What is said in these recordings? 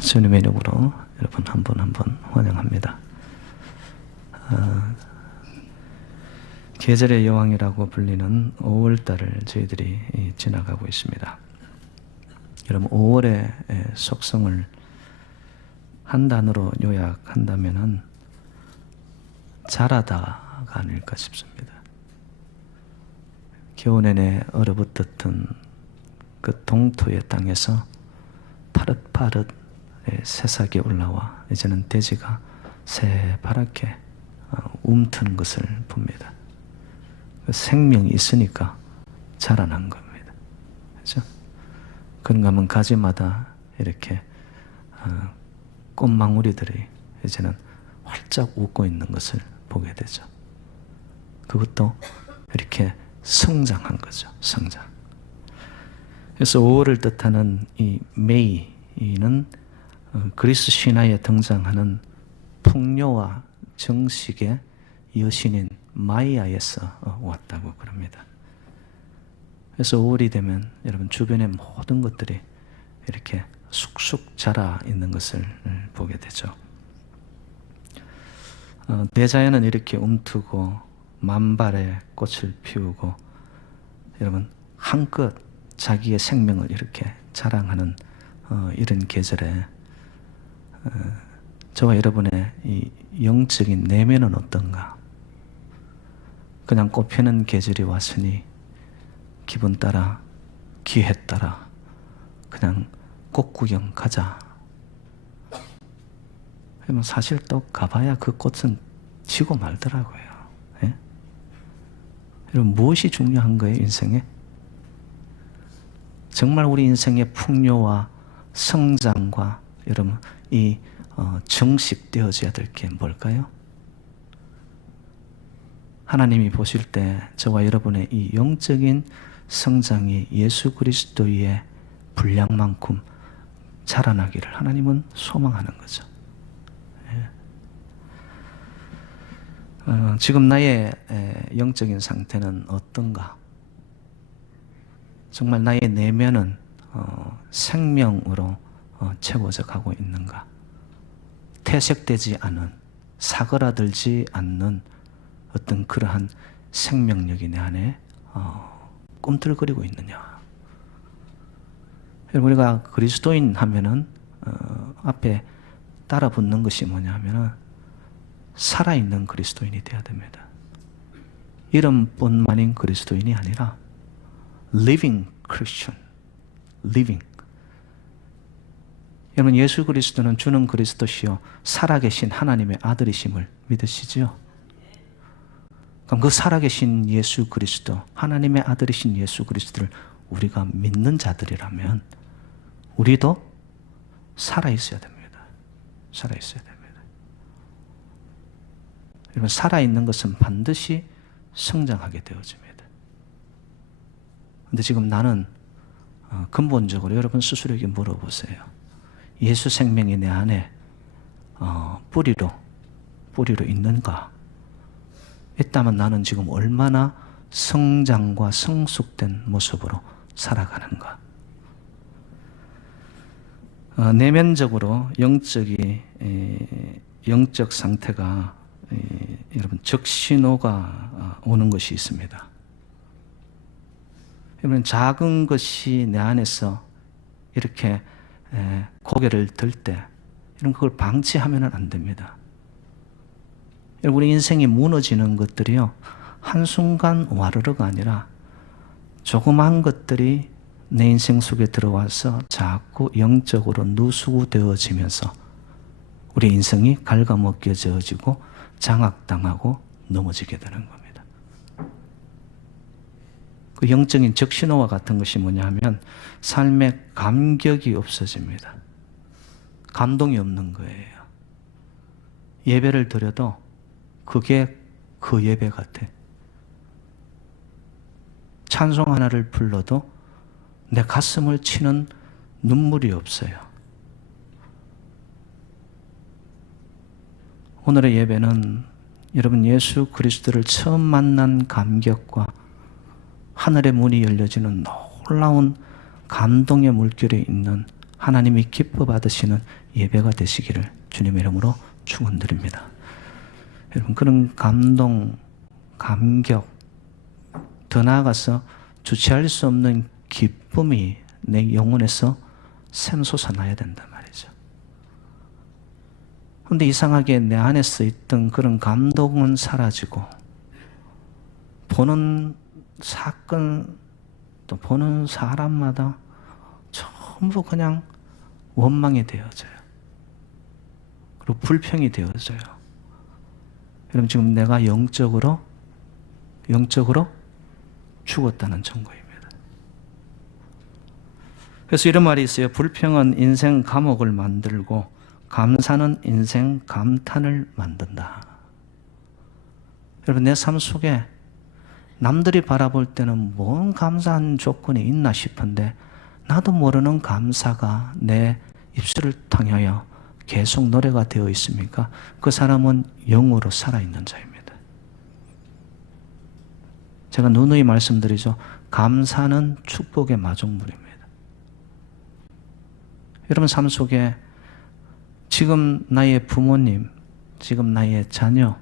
주님의 이름으로 여러분 한 분 한 분 환영합니다. 계절의 여왕이라고 불리는 5월달을 저희들이 지나가고 있습니다. 여러분 5월의 속성을 한 단어로 요약한다면은 자라다가 아닐까 싶습니다. 겨우 내내 얼어붙었던 그 동토의 땅에서 파릇파릇 새싹이 올라와 이제는 대지가 새파랗게 움튼 것을 봅니다. 생명이 있으니까 자라난 겁니다. 그렇죠? 그런가 하면 가지마다 이렇게 꽃망울이들이 이제는 활짝 웃고 있는 것을 보게 되죠. 그것도 이렇게 성장한 거죠. 성장. 그래서 5월을 뜻하는 이 메이는 그리스 신화에 등장하는 풍요와 정식의 여신인 마이아에서 왔다고 그럽니다. 그래서 5월이 되면 여러분 주변의 모든 것들이 이렇게 쑥쑥 자라 있는 것을 보게 되죠. 대자연은 이렇게 움트고 만발의 꽃을 피우고 여러분 한껏 자기의 생명을 이렇게 자랑하는 이런 계절에 저와 여러분의 이 영적인 내면은 어떤가? 그냥 꽃 피는 계절이 왔으니 기분 따라 기회 따라 그냥 꽃 구경 가자. 그러면 사실 또 가봐야 그 꽃은 지고 말더라고요. 예? 여러분 무엇이 중요한 거예요 인생에? 정말 우리 인생의 풍요와 성장과 여러분 이 정식되어져야 될 게 뭘까요? 하나님이 보실 때 저와 여러분의 이 영적인 성장이 예수 그리스도의 분량만큼 자라나기를 하나님은 소망하는 거죠. 지금 나의 영적인 상태는 어떤가? 정말 나의 내면은 생명으로 채워져 가고 있는가? 퇴색되지 않은, 사그라들지 않는 어떤 그러한 생명력이 내 안에 꿈틀거리고 있느냐? 우리가 그리스도인 하면은 앞에 따라 붙는 것이 뭐냐 하면은 살아있는 그리스도인이 되어야 됩니다. 이름뿐만인 그리스도인이 아니라 living Christian, living. 여러분 예수 그리스도는 주는 그리스도시요 살아계신 하나님의 아들이심을 믿으시죠? 그럼 그 살아계신 예수 그리스도, 하나님의 아들이신 예수 그리스도를 우리가 믿는 자들이라면 우리도 살아있어야 됩니다. 살아있어야 됩니다. 여러분 살아있는 것은 반드시 성장하게 되어집니다. 그런데 지금 나는 근본적으로 여러분 스스로에게 물어보세요. 예수 생명이 내 안에 뿌리로 있는가? 있다면 나는 지금 얼마나 성장과 성숙된 모습으로 살아가는가? 내면적으로 영적 상태가 여러분 적신호가 오는 것이 있습니다. 여러분 작은 것이 내 안에서 이렇게 고개를 들 때 이런 그걸 방치하면 안 됩니다. 여러분 우리 인생이 무너지는 것들이요 한순간 와르르가 아니라 조그만 것들이 내 인생 속에 들어와서 자꾸 영적으로 누수되어지면서 우리 인생이 갉아먹혀져지고 장악당하고 넘어지게 되는 겁니다. 그 영적인 적신호와 같은 것이 뭐냐 하면 삶의 감격이 없어집니다. 감동이 없는 거예요. 예배를 드려도 그게 그 예배 같아. 찬송 하나를 불러도 내 가슴을 치는 눈물이 없어요. 오늘의 예배는 여러분 예수 그리스도를 처음 만난 감격과 하늘의 문이 열려지는 놀라운 감동의 물결이 있는 하나님이 기뻐 받으시는 예배가 되시기를 주님의 이름으로 축원드립니다. 여러분, 그런 감동, 감격, 더 나아가서 주체할 수 없는 기쁨이 내 영혼에서 샘솟아나야 된단 말이죠. 그런데 이상하게 내 안에서 있던 그런 감동은 사라지고 보는 사건 또 보는 사람마다 전부 그냥 원망이 되어져요. 그리고 불평이 되어져요. 여러분, 지금 내가 영적으로 죽었다는 증거입니다. 그래서 이런 말이 있어요. 불평은 인생 감옥을 만들고 감사는 인생 감탄을 만든다. 여러분, 내 삶 속에 남들이 바라볼 때는 뭔 감사한 조건이 있나 싶은데 나도 모르는 감사가 내 입술을 통하여 계속 노래가 되어 있습니까? 그 사람은 영으로 살아있는 자입니다. 제가 누누이 말씀드리죠. 감사는 축복의 마중물입니다. 여러분 삶 속에 지금 나의 부모님, 지금 나의 자녀,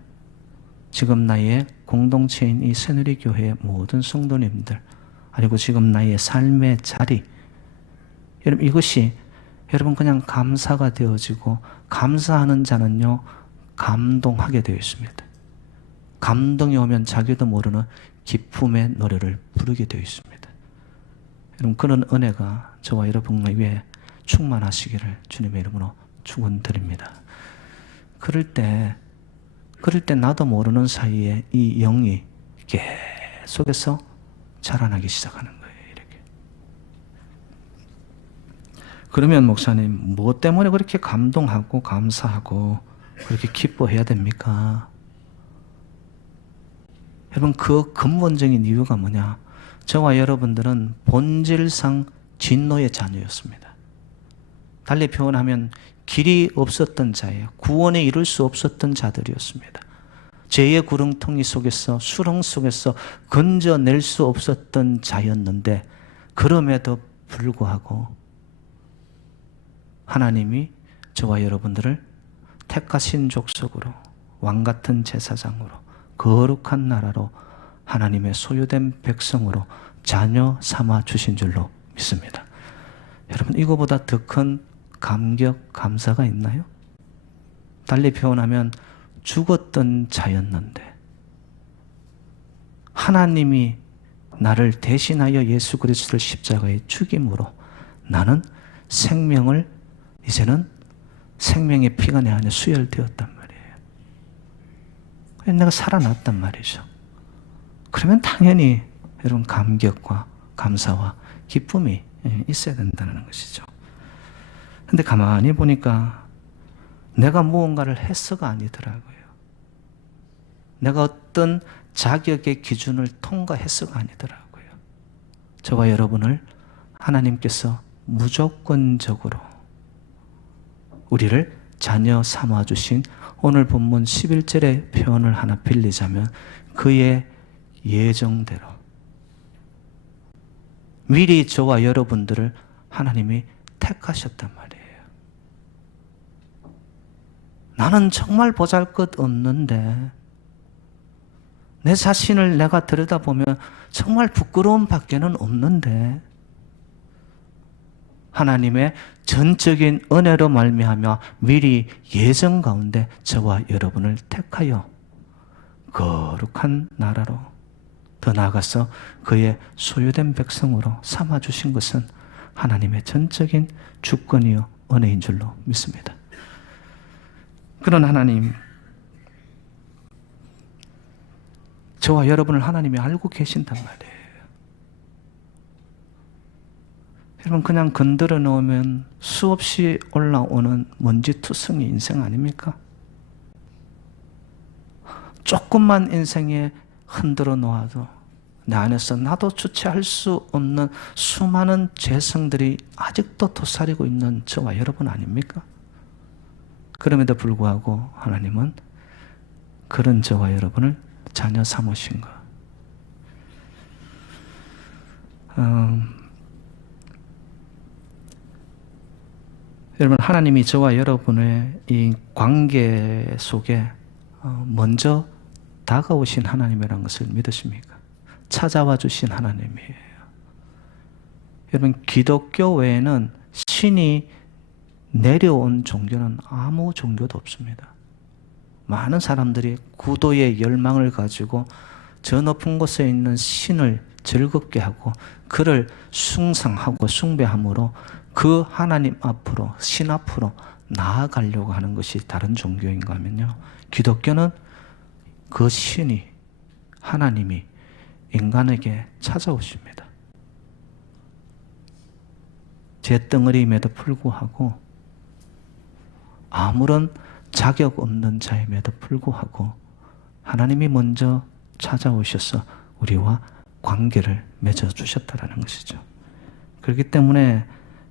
지금 나의 공동체인 이 새누리교회의 모든 성도님들, 그리고 지금 나의 삶의 자리, 여러분 이것이 여러분 그냥 감사가 되어지고 감사하는 자는요 감동하게 되어 있습니다. 감동이 오면 자기도 모르는 기쁨의 노래를 부르게 되어 있습니다. 여러분 그런 은혜가 저와 여러분 위에 충만하시기를 주님의 이름으로 축원드립니다. 그럴 때 나도 모르는 사이에 이 영이 계속해서 자라나기 시작하는 거예요. 이렇게. 그러면 목사님, 뭐 때문에 그렇게 감동하고 감사하고 그렇게 기뻐해야 됩니까? 여러분 그 근본적인 이유가 뭐냐? 저와 여러분들은 본질상 진노의 자녀였습니다. 달리 표현하면 길이 없었던 자예요. 구원에 이룰 수 없었던 자들이었습니다. 죄의 구렁텅이 속에서 수렁 속에서 건져낼 수 없었던 자였는데 그럼에도 불구하고 하나님이 저와 여러분들을 택하신 족속으로 왕같은 제사장으로 거룩한 나라로 하나님의 소유된 백성으로 자녀 삼아 주신 줄로 믿습니다. 여러분 이거보다 더 큰 감격, 감사가 있나요? 달리 표현하면 죽었던 자였는데 하나님이 나를 대신하여 예수 그리스도를 십자가에 죽임으로 나는 생명을 이제는 생명의 피가 내 안에 수혈되었단 말이에요. 내가 살아났단 말이죠. 그러면 당연히 여러분 감격과 감사와 기쁨이 있어야 된다는 것이죠. 근데 가만히 보니까 내가 무언가를 해서가 아니더라고요. 내가 어떤 자격의 기준을 통과해서가 아니더라고요. 저와 여러분을 하나님께서 무조건적으로 우리를 자녀 삼아주신 오늘 본문 11절의 표현을 하나 빌리자면 그의 예정대로 미리 저와 여러분들을 하나님이 택하셨단 말이에요. 나는 정말 보잘것없는데 내 자신을 내가 들여다보면 정말 부끄러움 밖에는 없는데 하나님의 전적인 은혜로 말미암아 미리 예정 가운데 저와 여러분을 택하여 거룩한 나라로 더 나아가서 그의 소유된 백성으로 삼아주신 것은 하나님의 전적인 주권이요 은혜인 줄로 믿습니다. 그런 하나님, 저와 여러분을 하나님이 알고 계신단 말이에요. 여러분 그냥 건드려 놓으면 수없이 올라오는 먼지투성이 인생 아닙니까? 조금만 인생에 흔들어 놓아도 내 안에서 나도 주체할 수 없는 수많은 죄성들이 아직도 도사리고 있는 저와 여러분 아닙니까? 그럼에도 불구하고 하나님은 그런 저와 여러분을 자녀 삼으신 것. 여러분, 하나님이 저와 여러분의 이 관계 속에 먼저 다가오신 하나님이라는 것을 믿으십니까? 찾아와 주신 하나님이에요. 여러분, 기독교 외에는 신이 내려온 종교는 아무 종교도 없습니다. 많은 사람들이 구도의 열망을 가지고 저 높은 곳에 있는 신을 즐겁게 하고 그를 숭상하고 숭배함으로 그 하나님 앞으로, 신 앞으로 나아가려고 하는 것이 다른 종교인가 하면요, 기독교는 그 신이, 하나님이 인간에게 찾아오십니다. 잿덩어리임에도 불구하고, 아무런 자격 없는 자임에도 불구하고 하나님이 먼저 찾아오셔서 우리와 관계를 맺어주셨다는 것이죠. 그렇기 때문에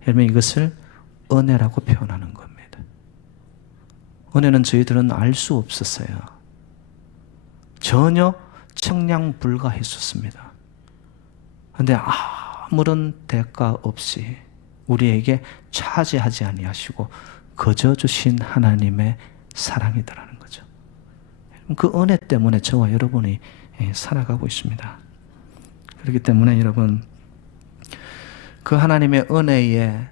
여러분, 이것을 은혜라고 표현하는 겁니다. 은혜는 저희들은 알 수 없었어요. 전혀 청량 불가했었습니다. 그런데 아무런 대가 없이 우리에게 차지하지 아니하시고 거저 주신 하나님의 사랑이더라는 거죠. 그 은혜 때문에 저와 여러분이 살아가고 있습니다. 그렇기 때문에 여러분, 그 하나님의 은혜에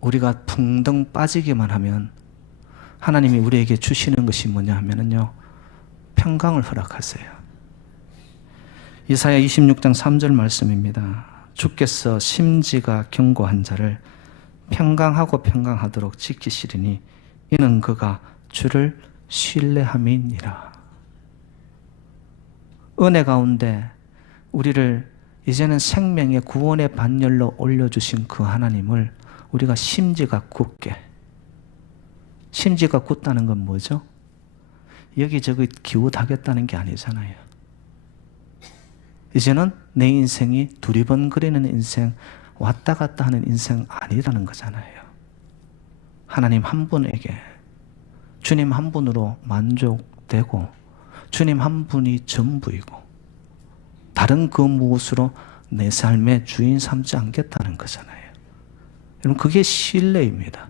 우리가 풍덩 빠지기만 하면 하나님이 우리에게 주시는 것이 뭐냐 하면요, 평강을 허락하세요. 이사야 26장 3절 말씀입니다. 주께서 심지가 견고한 자를 평강하고 평강하도록 지키시리니 이는 그가 주를 신뢰함이니라. 은혜 가운데 우리를 이제는 생명의 구원의 반열로 올려주신 그 하나님을 우리가 심지가 굳게, 심지가 굳다는 건 뭐죠? 여기저기 기웃하겠다는 게 아니잖아요. 이제는 내 인생이 두리번거리는 인생, 왔다 갔다 하는 인생 아니라는 거잖아요. 하나님 한 분에게, 주님 한 분으로 만족되고 주님 한 분이 전부이고 다른 그 무엇으로 내 삶의 주인 삼지 않겠다는 거잖아요. 여러분, 그게 신뢰입니다.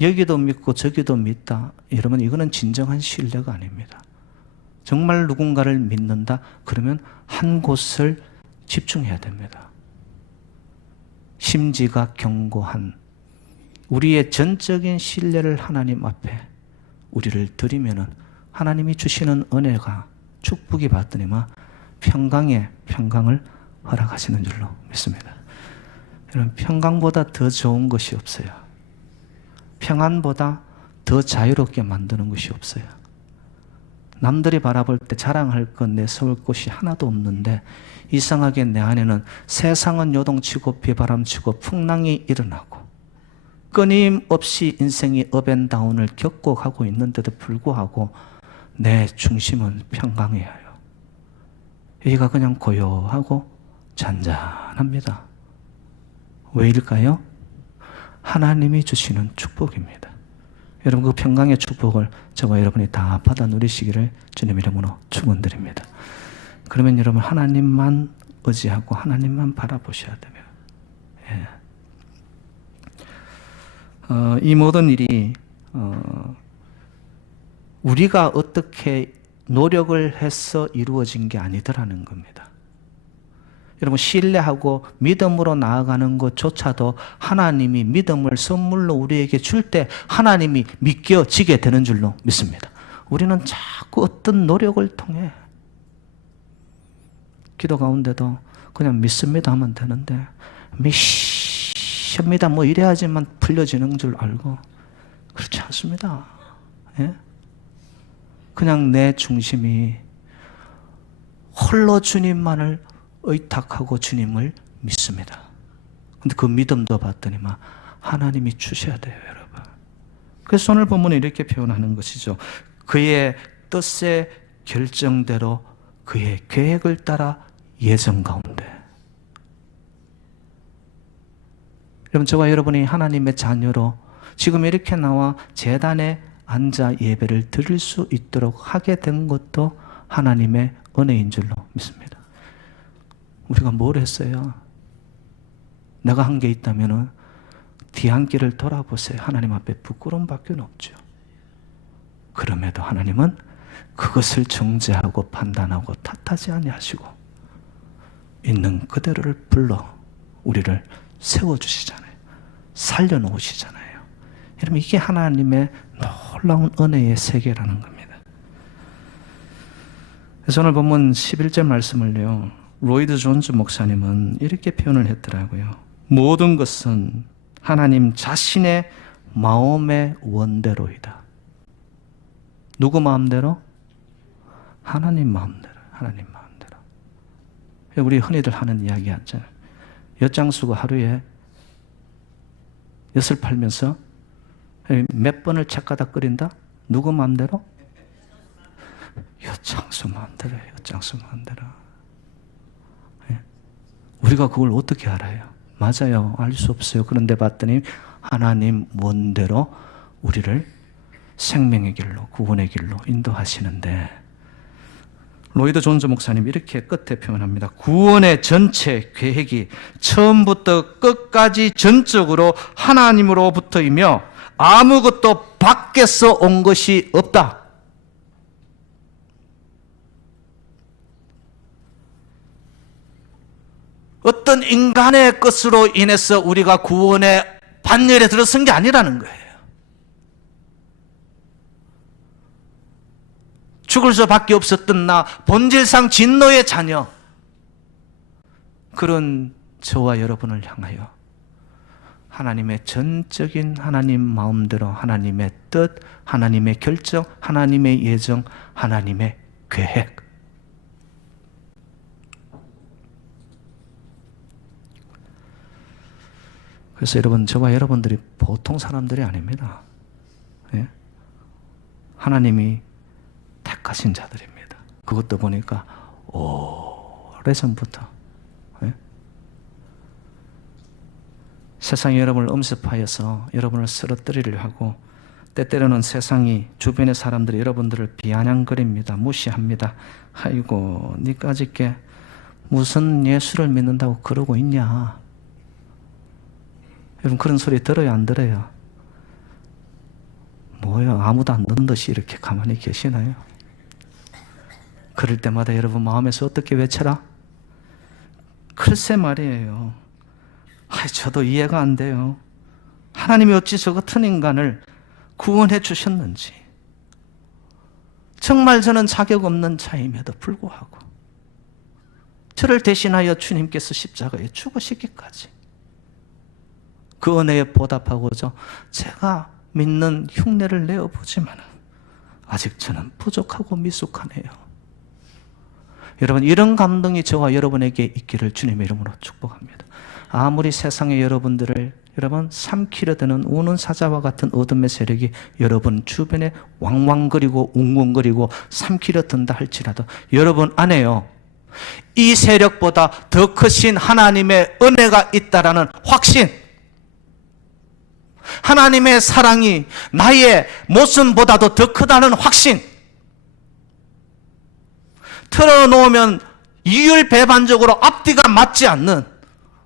여기도 믿고 저기도 믿다, 여러분, 이거는 진정한 신뢰가 아닙니다. 정말 누군가를 믿는다 그러면 한 곳을 집중해야 됩니다. 심지가 견고한 우리의 전적인 신뢰를 하나님 앞에 우리를 드리면은 하나님이 주시는 은혜가, 축복이 받더니만 평강에 평강을 허락하시는 줄로 믿습니다. 여러분, 평강보다 더 좋은 것이 없어요. 평안보다 더 자유롭게 만드는 것이 없어요. 남들이 바라볼 때 자랑할 것, 내세울 것이 하나도 없는데 이상하게 내 안에는 세상은 요동치고 비바람치고 풍랑이 일어나고 끊임없이 인생이 업앤다운을 겪고 가고 있는데도 불구하고 내 중심은 평강해요. 여기가 그냥 고요하고 잔잔합니다. 왜일까요? 하나님이 주시는 축복입니다. 여러분, 그 평강의 축복을 저와 여러분이 다 받아 누리시기를 주님 이름으로 축원드립니다. 그러면 여러분, 하나님만 의지하고 하나님만 바라보셔야 돼요. 이 모든 일이 우리가 어떻게 노력을 해서 이루어진 게 아니더라는 겁니다. 여러분, 신뢰하고 믿음으로 나아가는 것조차도 하나님이 믿음을 선물로 우리에게 줄 때 하나님이 믿겨지게 되는 줄로 믿습니다. 우리는 자꾸 어떤 노력을 통해 기도 가운데도 그냥 믿습니다 하면 되는데 믿습니다 뭐 이래야지만 풀려지는 줄 알고 그렇지 않습니다. 예? 그냥 내 중심이 홀로 주님만을 의탁하고 주님을 믿습니다. 근데 그 믿음도 봤더니만 하나님이 주셔야 돼요, 여러분. 그래서 오늘 본문은 이렇게 표현하는 것이죠. 그의 뜻의 결정대로 그의 계획을 따라 예정 가운데. 여러분, 저와 여러분이 하나님의 자녀로 지금 이렇게 나와 제단에 앉아 예배를 드릴 수 있도록 하게 된 것도 하나님의 은혜인 줄로 믿습니다. 우리가 뭘 했어요? 내가 한 게 있다면은 뒤안길을 돌아보세요. 하나님 앞에 부끄러움밖에 없죠. 그럼에도 하나님은 그것을 정죄하고 판단하고 탓하지 아니하시고 있는 그대로를 불러 우리를 세워주시잖아요. 살려놓으시잖아요. 여러분, 이게 하나님의 놀라운 은혜의 세계라는 겁니다. 그래서 오늘 본문 11절 말씀을요, 로이드 존즈 목사님은 이렇게 표현을 했더라고요. 모든 것은 하나님 자신의 마음의 원대로이다. 누구 마음대로? 하나님 마음대로. 하나님 마음대로. 우리 흔히들 하는 이야기 하잖아요. 엿장수가 하루에 엿을 팔면서 몇 번을 책가다 끓인다? 누구 마음대로? 엿장수 마음대로예요. 엿장수 마음대로. 우리가 그걸 어떻게 알아요? 맞아요. 알 수 없어요. 그런데 봤더니 하나님 원대로 우리를 생명의 길로, 구원의 길로 인도하시는데, 로이드 존즈 목사님 이렇게 끝에 표현합니다. 구원의 전체 계획이 처음부터 끝까지 전적으로 하나님으로부터이며 아무것도 밖에서 온 것이 없다. 어떤 인간의 것으로 인해서 우리가 구원의 반열에 들어선 게 아니라는 거예요. 죽을 수밖에 없었던 나, 본질상 진노의 자녀, 그런 저와 여러분을 향하여 하나님의 전적인 하나님 마음대로 하나님의 뜻, 하나님의 결정, 하나님의 예정, 하나님의 계획, 그래서 여러분, 저와 여러분들이 보통 사람들이 아닙니다. 예? 하나님이 택하신 자들입니다. 그것도 보니까 오래전부터, 예? 세상이 여러분을 엄습하여서 여러분을 쓰러뜨리려 하고, 때때로는 세상이, 주변의 사람들이 여러분들을 비아냥거립니다. 무시합니다. 아이고, 니까짓 게 무슨 예수를 믿는다고 그러고 있냐. 여러분, 그런 소리 들어요, 안 들어요? 뭐야, 아무도 안 듣는 듯이 이렇게 가만히 계시나요? 그럴 때마다 여러분 마음에서 어떻게 외쳐라? 글쎄 말이에요. 저도 이해가 안 돼요. 하나님이 어찌 저 같은 인간을 구원해 주셨는지. 정말 저는 자격 없는 자임에도 불구하고 저를 대신하여 주님께서 십자가에 죽으시기까지 그 은혜에 보답하고자 제가 믿는 흉내를 내어보지만 아직 저는 부족하고 미숙하네요. 여러분, 이런 감동이 저와 여러분에게 있기를 주님의 이름으로 축복합니다. 아무리 세상에 여러분들을 여러분 삼키려 드는 우는 사자와 같은 어둠의 세력이 여러분 주변에 왕왕거리고 웅웅거리고 삼키려 든다 할지라도 여러분 안에요, 이 세력보다 더 크신 하나님의 은혜가 있다라는 확신, 하나님의 사랑이 나의 모순보다도 더 크다는 확신, 틀어놓으면 이율배반적으로 앞뒤가 맞지 않는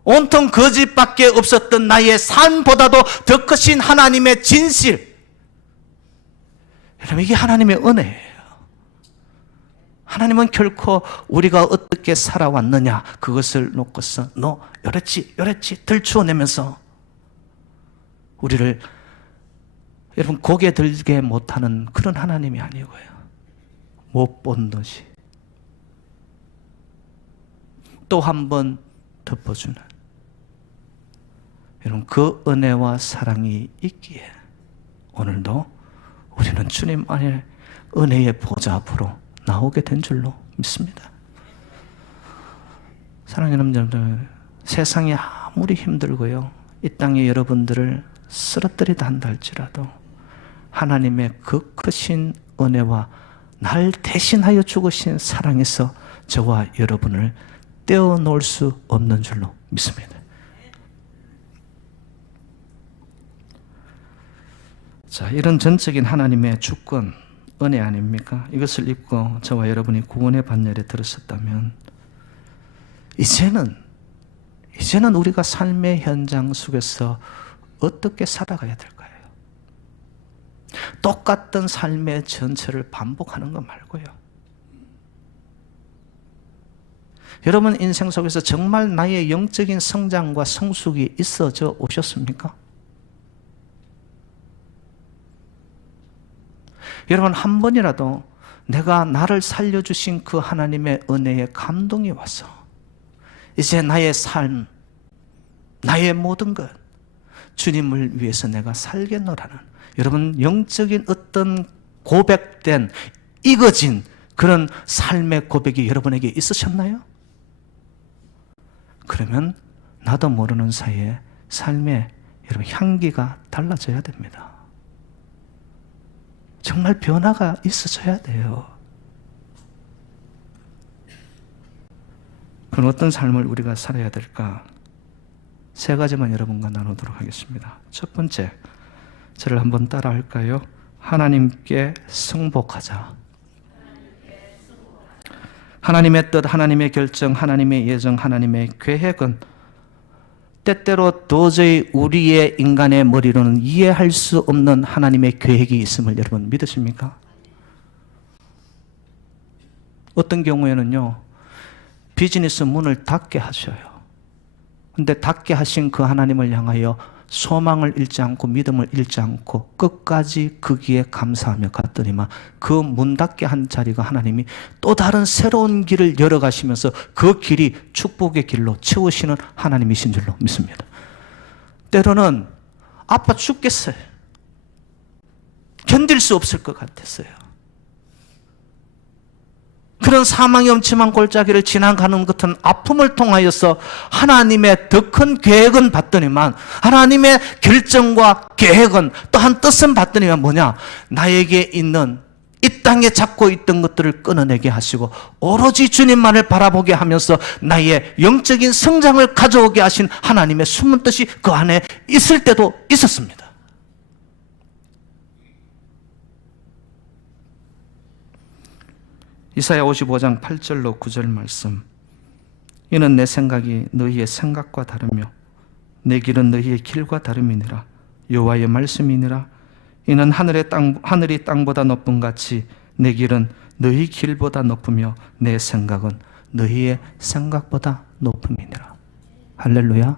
온통 거짓밖에 없었던 나의 삶보다도 더 크신 하나님의 진실, 여러분, 이게 하나님의 은혜예요. 하나님은 결코 우리가 어떻게 살아왔느냐 그것을 놓고서 너 요랬지 들추어내면서 우리를 여러분 고개 들게 못하는 그런 하나님이 아니고요, 못 본 듯이 또 한 번 덮어주는, 여러분 그 은혜와 사랑이 있기에 오늘도 우리는 주님 안에 은혜의 보좌 앞으로 나오게 된 줄로 믿습니다. 사랑하는 여러분들, 세상이 아무리 힘들고요, 이 땅에 여러분들을 쓰러뜨리다 한다 할지라도 하나님의 그 크신 은혜와 날 대신하여 죽으신 사랑에서 저와 여러분을 떼어놓을 수 없는 줄로 믿습니다. 자, 이런 전적인 하나님의 주권, 은혜 아닙니까? 이것을 입고 저와 여러분이 구원의 반열에 들었었다면 이제는 우리가 삶의 현장 속에서 어떻게 살아가야 될까요? 똑같은 삶의 전체를 반복하는 거 말고요. 여러분 인생 속에서 정말 나의 영적인 성장과 성숙이 있어져 오셨습니까? 여러분 한 번이라도 내가 나를 살려주신 그 하나님의 은혜에 감동이 와서 이제 나의 삶, 나의 모든 것 주님을 위해서 내가 살겠노라는 여러분 영적인 어떤 고백된 익어진 그런 삶의 고백이 여러분에게 있으셨나요? 그러면 나도 모르는 사이에 삶의 여러분 향기가 달라져야 됩니다. 정말 변화가 있어져야 돼요. 그럼 어떤 삶을 우리가 살아야 될까? 세 가지만 여러분과 나누도록 하겠습니다. 첫 번째, 저를 한번 따라 할까요? 하나님께 승복하자. 하나님의 뜻, 하나님의 결정, 하나님의 예정, 하나님의 계획은 때때로 도저히 우리의 인간의 머리로는 이해할 수 없는 하나님의 계획이 있음을 여러분 믿으십니까? 어떤 경우에는요, 비즈니스 문을 닫게 하셔요. 근데 닫게 하신 그 하나님을 향하여 소망을 잃지 않고 믿음을 잃지 않고 끝까지 거기에 감사하며 갔더니만 그 문 닫게 한 자리가 하나님이 또 다른 새로운 길을 열어가시면서 그 길이 축복의 길로 채우시는 하나님이신 줄로 믿습니다. 때로는 아파 죽겠어요. 견딜 수 없을 것 같았어요. 그런 사망의 엄침한 골짜기를 지나가는 같은 아픔을 통하여서 하나님의 더 큰 계획은 봤더니만 하나님의 결정과 계획은 또한 뜻은 봤더니만 뭐냐? 나에게 있는 이 땅에 잡고 있던 것들을 끊어내게 하시고 오로지 주님만을 바라보게 하면서 나의 영적인 성장을 가져오게 하신 하나님의 숨은 뜻이 그 안에 있을 때도 있었습니다. 이사야 55장 8절로 9절 말씀. 이는 내 생각이 너희의 생각과 다르며 내 길은 너희의 길과 다름이니라. 여호와의 말씀이니라. 이는 하늘이 땅보다 높음 같이 내 길은 너희 길보다 높으며 내 생각은 너희의 생각보다 높음이니라. 할렐루야.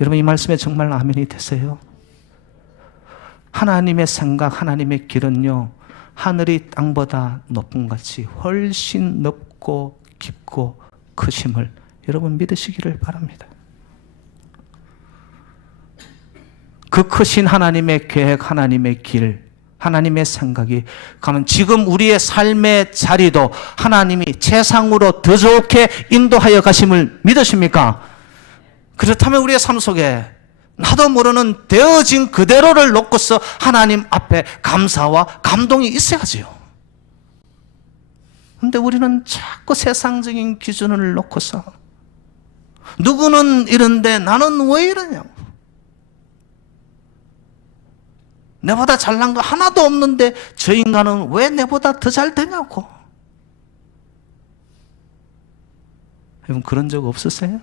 여러분 이 말씀에 정말 아멘이 되세요? 하나님의 생각, 하나님의 길은요, 하늘이 땅보다 높은 같이 훨씬 높고 깊고 크심을 여러분 믿으시기를 바랍니다. 그 크신 하나님의 계획, 하나님의 길, 하나님의 생각이 가면 지금 우리의 삶의 자리도 하나님이 최상으로 더 좋게 인도하여 가심을 믿으십니까? 그렇다면 우리의 삶 속에 나도 모르는 되어진 그대로를 놓고서 하나님 앞에 감사와 감동이 있어야지요. 그런데 우리는 자꾸 세상적인 기준을 놓고서 누구는 이런데 나는 왜 이러냐고, 내보다 잘난 거 하나도 없는데 저 인간은 왜 내보다 더 잘 되냐고. 여러분 그런 적 없으세요?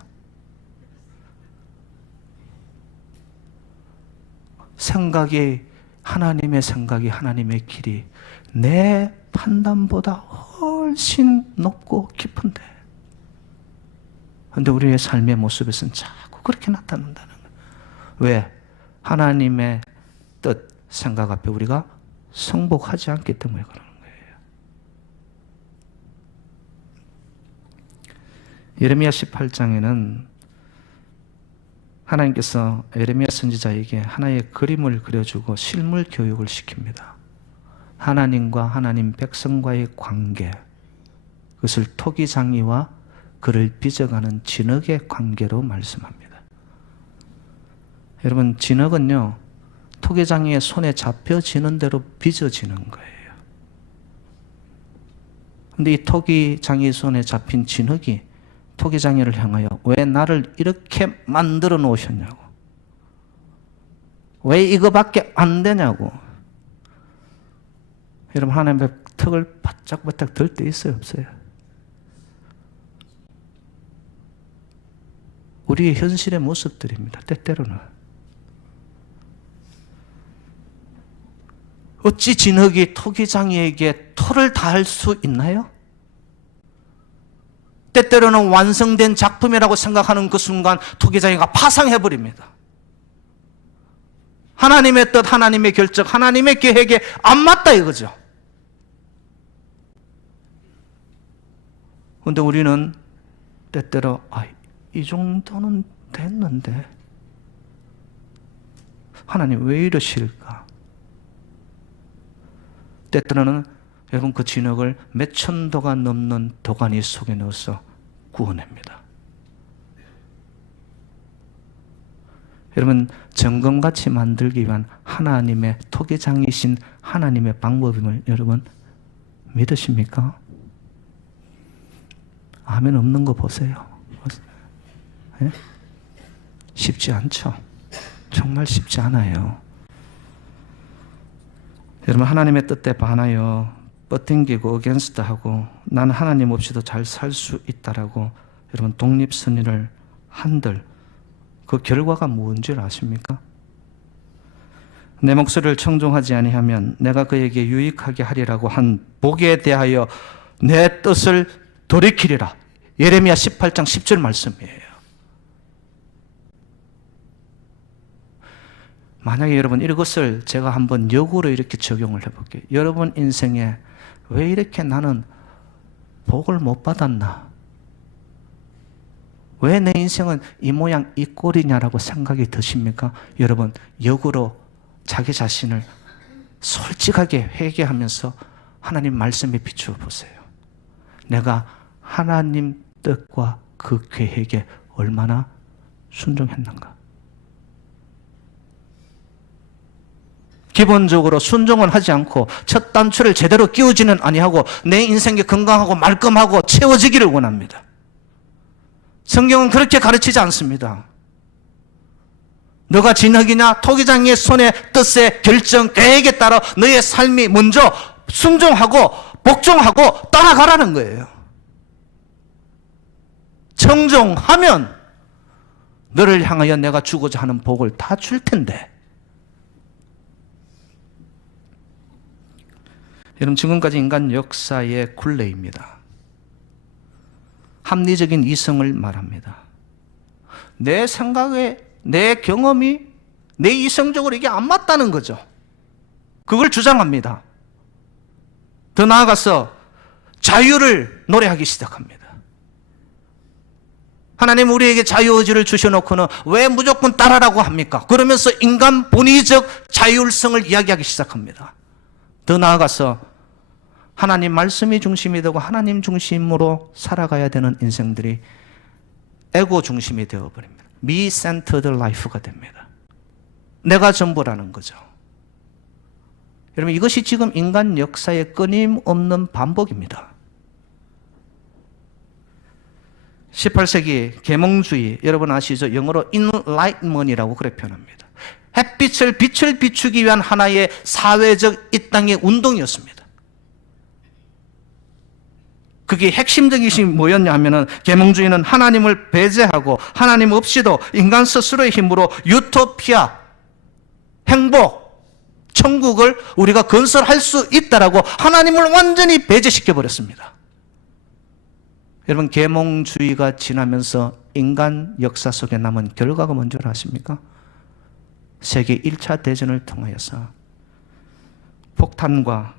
생각이 하나님의 길이 내 판단보다 훨씬 높고 깊은데, 그런데 우리의 삶의 모습에서는 자꾸 그렇게 나타난다는 거예요. 왜? 하나님의 뜻, 생각 앞에 우리가 승복하지 않기 때문에 그러는 거예요. 예레미야 18장에는 하나님께서 예레미야 선지자에게 하나의 그림을 그려주고 실물 교육을 시킵니다. 하나님과 하나님 백성과의 관계, 그것을 토기장이와 그를 빚어가는 진흙의 관계로 말씀합니다. 여러분 진흙은요, 토기장이의 손에 잡혀지는 대로 빚어지는 거예요. 그런데 이 토기장이 손에 잡힌 진흙이 토기장이를 향하여 왜 나를 이렇게 만들어 놓으셨냐고, 왜 이거밖에 안 되냐고. 여러분 하나님의 턱을 바짝바짝 들 때 있어요, 없어요? 우리의 현실의 모습들입니다. 때때로는 어찌 진흙이 토기장이에게 토를 다할 수 있나요? 때때로는 완성된 작품이라고 생각하는 그 순간 토기장이가 파상해버립니다. 하나님의 뜻, 하나님의 결정, 하나님의 계획에 안 맞다 이거죠. 그런데 우리는 때때로 이 정도는 됐는데 하나님 왜 이러실까? 때때로는 여러분 그 진흙을 몇천 도가 넘는 도가니 속에 넣어서 구워냅니다. 여러분 정금같이 만들기 위한 하나님의 토기장이신 하나님의 방법임을 여러분 믿으십니까? 아멘 없는 거 보세요. 네? 쉽지 않죠. 정말 쉽지 않아요. 여러분 하나님의 뜻에 반하여 뻗당기고 어겐스트 하고 나는 하나님 없이도 잘 살 수 있다라고 여러분 독립선언을 한들 그 결과가 뭔지 아십니까? 내 목소리를 청종하지 아니하면 내가 그에게 유익하게 하리라고 한 복에 대하여 내 뜻을 돌이키리라. 예레미야 18장 10절 말씀이에요. 만약에 여러분 이것을 제가 한번 역으로 이렇게 적용을 해볼게요. 여러분 인생에 왜 이렇게 나는 복을 못 받았나? 왜 내 인생은 이 모양 이 꼴이냐라고 생각이 드십니까? 여러분 역으로 자기 자신을 솔직하게 회개하면서 하나님 말씀에 비추어 보세요. 내가 하나님 뜻과 그 계획에 얼마나 순종했는가? 기본적으로 순종은 하지 않고 첫 단추를 제대로 끼우지는 아니하고 내 인생이 건강하고 말끔하고 채워지기를 원합니다. 성경은 그렇게 가르치지 않습니다. 너가 진흙이냐 토기장의 손의 뜻에 결정 계획에 따라 너의 삶이 먼저 순종하고 복종하고 따라가라는 거예요. 청종하면 너를 향하여 내가 주고자 하는 복을 다 줄 텐데. 여러분 지금까지 인간 역사의 굴레입니다. 합리적인 이성을 말합니다. 내 생각에 내 경험이 내 이성적으로 이게 안 맞다는 거죠. 그걸 주장합니다. 더 나아가서 자유를 노래하기 시작합니다. 하나님 우리에게 자유의지를 주셔놓고는 왜 무조건 따라라고 합니까? 그러면서 인간 본의적 자율성을 이야기하기 시작합니다. 더 나아가서 하나님 말씀이 중심이 되고 하나님 중심으로 살아가야 되는 인생들이 에고 중심이 되어버립니다. Me-centered life가 됩니다. 내가 전부라는 거죠. 여러분 이것이 지금 인간 역사의 끊임없는 반복입니다. 18세기 계몽주의 여러분 아시죠? 영어로 Enlightenment이라고 그렇게 표현합니다. 햇빛을 빛을 비추기 위한 하나의 사회적 이 땅의 운동이었습니다. 그게 핵심적인 것이 뭐였냐 하면은 계몽주의는 하나님을 배제하고 하나님 없이도 인간 스스로의 힘으로 유토피아, 행복, 천국을 우리가 건설할 수 있다라고 하나님을 완전히 배제시켜 버렸습니다. 여러분 계몽주의가 지나면서 인간 역사 속에 남은 결과가 뭔지 아십니까? 세계 1차 대전을 통하여서 폭탄과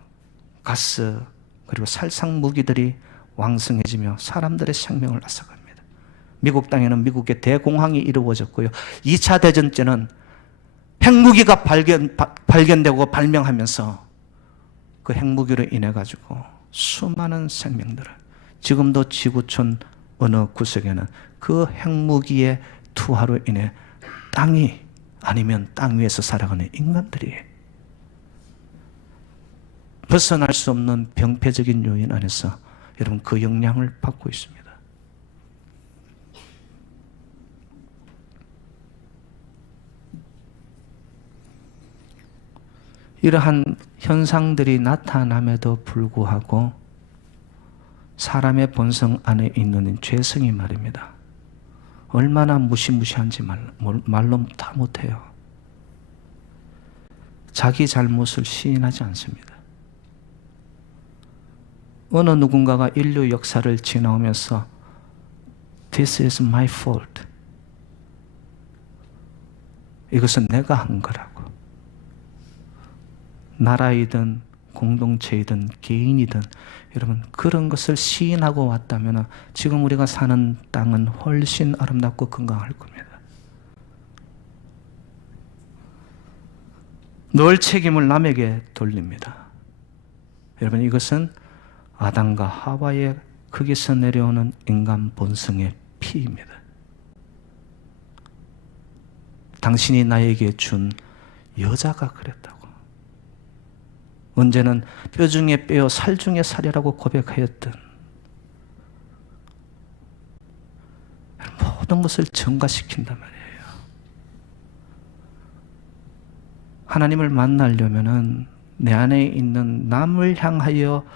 가스 그리고 살상 무기들이 왕성해지며 사람들의 생명을 앗아갑니다. 미국 땅에는 미국의 대공황이 이루어졌고요. 2차 대전 때는 핵무기가 발견되고 발명하면서 그 핵무기로 인해 가지고 수많은 생명들을 지금도 지구촌 어느 구석에는 그 핵무기의 투하로 인해 땅이 아니면 땅 위에서 살아가는 인간들이 벗어날 수 없는 병폐적인 요인 안에서 여러분 그 영향을 받고 있습니다. 이러한 현상들이 나타남에도 불구하고 사람의 본성 안에 있는 죄성이 말입니다. 얼마나 무시무시한지 말로 다 못해요. 자기 잘못을 시인하지 않습니다. 어느 누군가가 인류 역사를 지나오면서 This is my fault. 이것은 내가 한 거라고. 나라이든 공동체이든 개인이든 여러분 그런 것을 시인하고 왔다면 지금 우리가 사는 땅은 훨씬 아름답고 건강할 겁니다. 늘 책임을 남에게 돌립니다. 여러분 이것은 아담과 하와의 거기서 내려오는 인간 본성의 피입니다. 당신이 나에게 준 여자가 그랬다고. 언제는 뼈 중에 뼈, 살 중에 살이라고 고백하였던 모든 것을 증가시킨단 말이에요. 하나님을 만나려면은 내 안에 있는 남을 향하여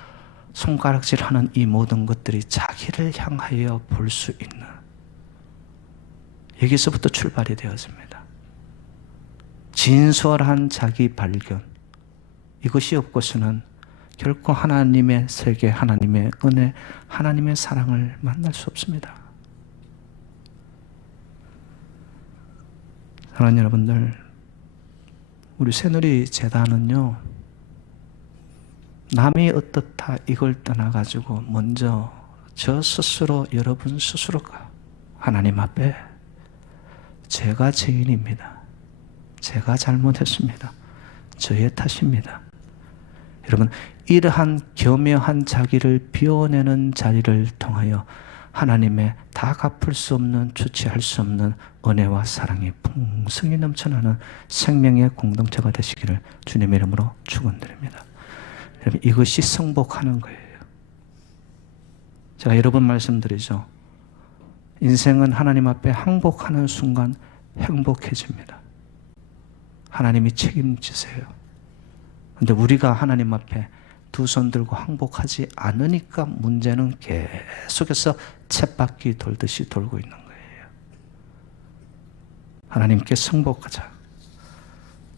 손가락질하는 이 모든 것들이 자기를 향하여 볼 수 있는, 여기서부터 출발이 되어집니다. 진솔한 자기 발견, 이것이 없고서는 결코 하나님의 세계, 하나님의 은혜, 하나님의 사랑을 만날 수 없습니다. 사랑하는 여러분들, 우리 새누리 재단은요, 남이 어떻다 이걸 떠나가지고 먼저 저 스스로, 여러분 스스로가 하나님 앞에 제가 죄인입니다. 제가 잘못했습니다. 저의 탓입니다. 여러분, 이러한 교묘한 자기를 비워내는 자리를 통하여 하나님의 다 갚을 수 없는, 주체할 수 없는 은혜와 사랑이 풍성히 넘쳐나는 생명의 공동체가 되시기를 주님의 이름으로 축원드립니다. 여러분, 이것이 성복하는 거예요. 제가 여러 번 말씀드리죠. 인생은 하나님 앞에 항복하는 순간 행복해집니다. 하나님이 책임지세요. 근데 우리가 하나님 앞에 두 손 들고 항복하지 않으니까 문제는 계속해서 쳇바퀴 돌듯이 돌고 있는 거예요. 하나님께 승복하자.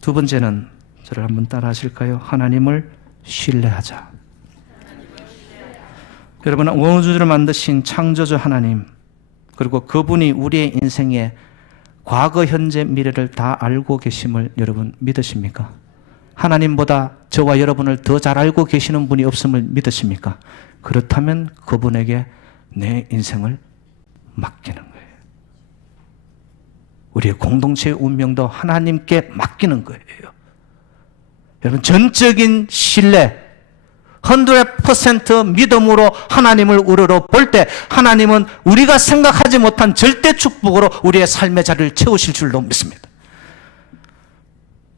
두 번째는, 저를 한번 따라 하실까요? 하나님을 신뢰하자. 여러분, 우주를 만드신 창조주 하나님, 그리고 그분이 우리의 인생의 과거, 현재, 미래를 다 알고 계심을 여러분 믿으십니까? 하나님보다 저와 여러분을 더 잘 알고 계시는 분이 없음을 믿으십니까? 그렇다면 그분에게 내 인생을 맡기는 거예요. 우리의 공동체의 운명도 하나님께 맡기는 거예요. 여러분, 전적인 신뢰, 100% 믿음으로 하나님을 우러러 볼 때 하나님은 우리가 생각하지 못한 절대 축복으로 우리의 삶의 자리를 채우실 줄로 믿습니다.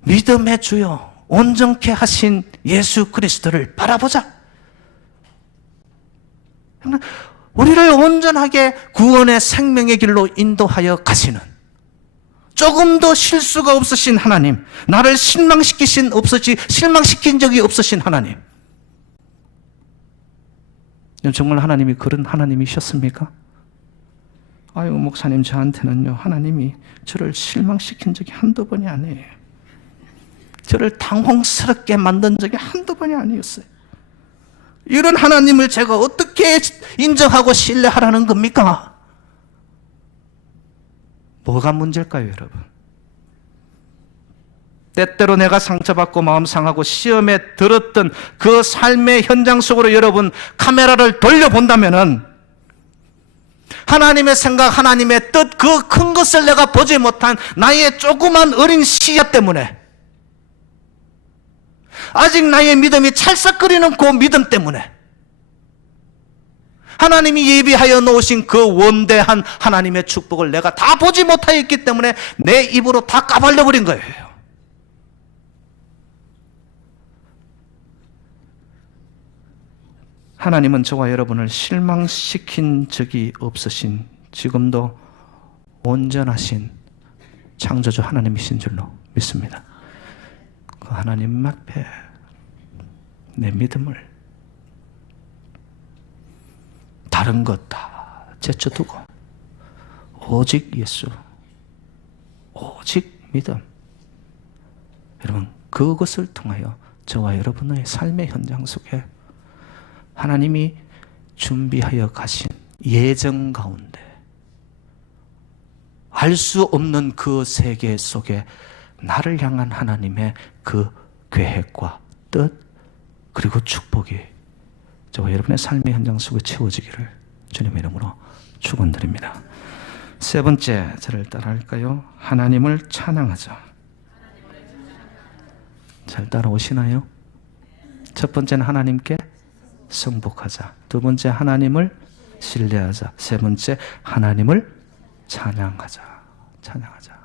믿음의 주요 온전케 하신 예수 그리스도를 바라보자. 우리를 온전하게 구원의 생명의 길로 인도하여 가시는, 조금 더 실수가 없으신 하나님, 나를 실망시키신 적이 없으신 하나님. 정말 하나님이 그런 하나님이셨습니까? 아유, 목사님, 저한테는요, 하나님이 저를 실망시킨 적이 한두 번이 아니에요. 저를 당황스럽게 만든 적이 한두 번이 아니었어요. 이런 하나님을 제가 어떻게 인정하고 신뢰하라는 겁니까? 뭐가 문제일까요, 여러분? 때때로 내가 상처받고 마음 상하고 시험에 들었던 그 삶의 현장 속으로 여러분 카메라를 돌려본다면은 하나님의 생각, 하나님의 뜻, 그 큰 것을 내가 보지 못한 나의 조그만 어린 시야 때문에, 아직 나의 믿음이 찰싹거리는 그 믿음 때문에 하나님이 예비하여 놓으신 그 원대한 하나님의 축복을 내가 다 보지 못하였기 때문에 내 입으로 다 까발려버린 거예요. 하나님은 저와 여러분을 실망시킨 적이 없으신, 지금도 온전하신 창조주 하나님이신 줄로 믿습니다. 그 하나님 앞에 내 믿음을, 다른 것 다 제쳐두고 오직 예수, 오직 믿음. 여러분, 그것을 통하여 저와 여러분의 삶의 현장 속에 하나님이 준비하여 가신 예정 가운데 알 수 없는 그 세계 속에 나를 향한 하나님의 그 계획과 뜻 그리고 축복이 저와 여러분의 삶의 현장 속에 채워지기를 주님의 이름으로 축원드립니다. 세 번째, 저를 따라할까요? 하나님을 찬양하자. 잘 따라오시나요? 첫 번째는 하나님께 승복하자. 두 번째, 하나님을 신뢰하자. 세 번째, 하나님을 찬양하자. 찬양하자.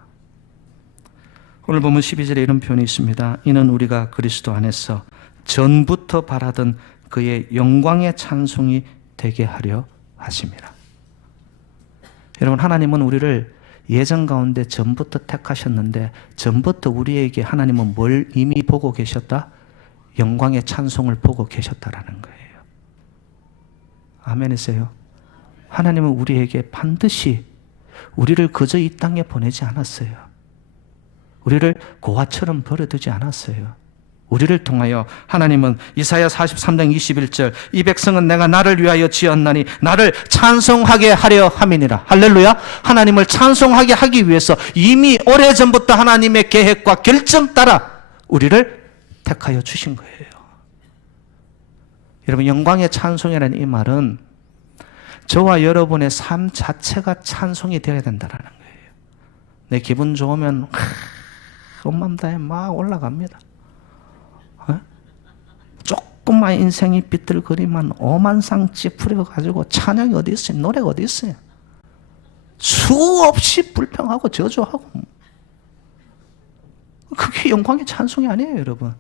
오늘 보면 12절에 이런 표현이 있습니다. 이는 우리가 그리스도 안에서 전부터 바라던 그의 영광의 찬송이 되게 하려 하심이라. 여러분, 하나님은 우리를 예정 가운데 전부터 택하셨는데 전부터 우리에게 하나님은 뭘 이미 보고 계셨다? 영광의 찬송을 보고 계셨다라는 거예요. 아멘이세요? 하나님은 우리에게 반드시 우리를 그저 이 땅에 보내지 않았어요. 우리를 고아처럼 버려두지 않았어요. 우리를 통하여 하나님은 이사야 43장 21절 이 백성은 내가 나를 위하여 지었나니 나를 찬송하게 하려 함이니라. 할렐루야. 하나님을 찬송하게 하기 위해서 이미 오래전부터 하나님의 계획과 결정 따라 우리를 택하여 주신 거예요. 여러분, 영광의 찬송이라는 이 말은 저와 여러분의 삶 자체가 찬송이 되어야 된다는 거예요. 내 기분 좋으면 온맘 다해 막 올라갑니다. 조금만 인생이 삐뚤거리면 오만상 찌푸려가지고 찬양이 어디 있어요? 노래가 어디 있어요? 수없이 불평하고 저주하고. 그게 영광의 찬송이 아니에요, 여러분.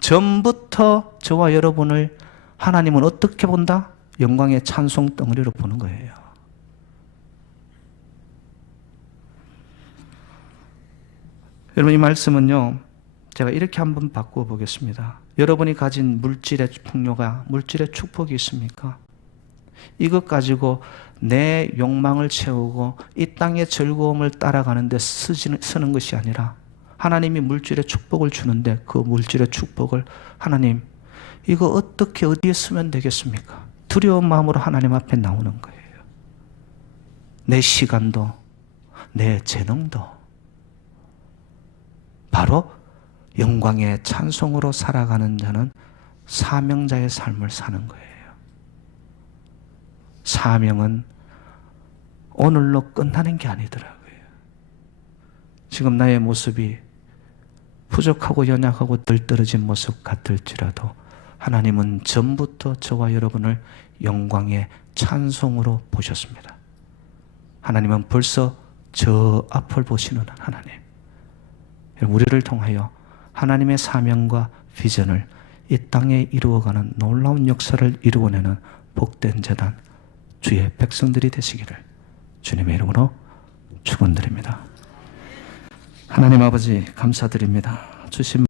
전부터 저와 여러분을 하나님은 어떻게 본다? 영광의 찬송 덩어리로 보는 거예요. 여러분, 이 말씀은요, 제가 이렇게 한번 바꾸어 보겠습니다. 여러분이 가진 물질의 풍요가, 물질의 축복이 있습니까? 이것 가지고 내 욕망을 채우고 이 땅의 즐거움을 따라가는데 쓰는 것이 아니라 하나님이 물질의 축복을 주는데 그 물질의 축복을 하나님, 이거 어떻게 어디에 쓰면 되겠습니까? 두려운 마음으로 하나님 앞에 나오는 거예요. 내 시간도 내 재능도 바로 영광의 찬송으로 살아가는 자는 사명자의 삶을 사는 거예요. 사명은 오늘로 끝나는 게 아니더라고요. 지금 나의 모습이 부족하고 연약하고 덜떨어진 모습 같을지라도 하나님은 전부터 저와 여러분을 영광의 찬송으로 보셨습니다. 하나님은 벌써 저 앞을 보시는 하나님. 우리를 통하여 하나님의 사명과 비전을 이 땅에 이루어가는 놀라운 역사를 이루어내는 복된 재단 주의 백성들이 되시기를 주님의 이름으로 축원드립니다. 하나님 아버지 감사드립니다. 주신